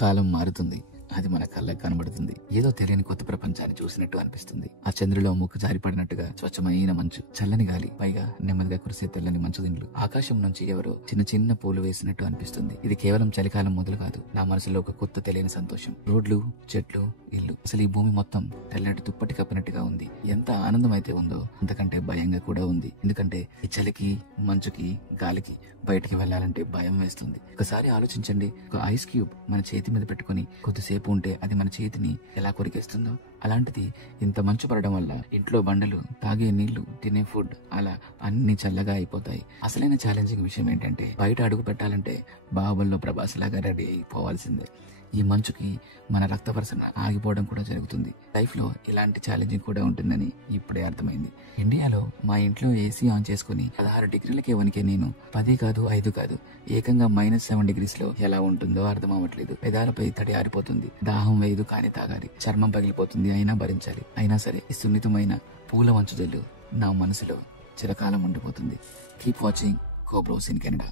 కాలం మారుతుంది. అది మన కళ్ళకు కనబడుతుంది. ఏదో తెలియని కొత్త ప్రపంచాన్ని చూసినట్టు అనిపిస్తుంది. ఆ చంద్రులో ముక్కు జారిపడినట్టుగా స్వచ్ఛమైన మంచు, చల్లని గాలి, పైగా నెమ్మదిగా కురిసే తెల్లని మంచు దిండ్లు. ఆకాశం నుంచి ఎవరో చిన్న చిన్న పూలు వేసినట్టు అనిపిస్తుంది. ఇది కేవలం చలికాలం మొదలు కాదు, నా మనసులో ఒక కొత్త తెలియని సంతోషం. రోడ్లు, చెట్లు, ఇల్లు, అసలు ఈ భూమి మొత్తం తెల్లటి దుప్పటి కప్పినట్టుగా ఉంది. ఎంత ఆనందం అయితే ఉందో అంతకంటే భయంగా కూడా ఉంది. ఎందుకంటే ఈ చలికి, మంచుకి, గాలికి బయటికి వెళ్లాలంటే భయం వేస్తుంది. ఒకసారి ఆలోచించండి, ఒక ఐస్ క్యూబ్ మన చేతి మీద పెట్టుకుని కొద్దిసేపు ఉంటే అది మన చేతిని ఎలా కొరికేస్తుందో. అలాంటిది ఇంత మంచు పడడం వల్ల ఇంట్లో బండలు, తాగే నీళ్లు, తినే ఫుడ్ అలా అన్ని చల్లగా అయిపోతాయి. అసలైన ఛాలెంజింగ్ విషయం ఏంటంటే బయట అడుగు పెట్టాలంటే బాహుబలిలో ప్రభాస్ లాగా రెడీ అయిపోవాల్సిందే. ఈ మంచుకి మన రక్త ప్రసరణ ఆగిపోవడం కూడా జరుగుతుంది. లైఫ్ లో ఇలాంటి ఛాలెంజింగ్ కూడా ఉంటుందని ఇప్పుడే అర్థమైంది. ఇండియాలో మా ఇంట్లో ఏసీ ఆన్ చేసుకుని 16 డిగ్రీలకే వణికే నేను 10 కాదు 5 కాదు ఏకంగా -7 డిగ్రీస్ లో ఎలా ఉంటుందో అర్థం అవ్వట్లేదు. పెదాలపై తడి ఆరిపోతుంది. దాహం వేయదు కానీ తాగాలి. చర్మం పగిలిపోతుంది అయినా భరించాలి. అయినా సరే ఈ సున్నితమైన పూల మంచు జల్లు నా మనసులో చిరకాలం ఉండిపోతుంది. కీప్ వాచింగ్ కోబ్రోస్ ఇన్ కెనడా.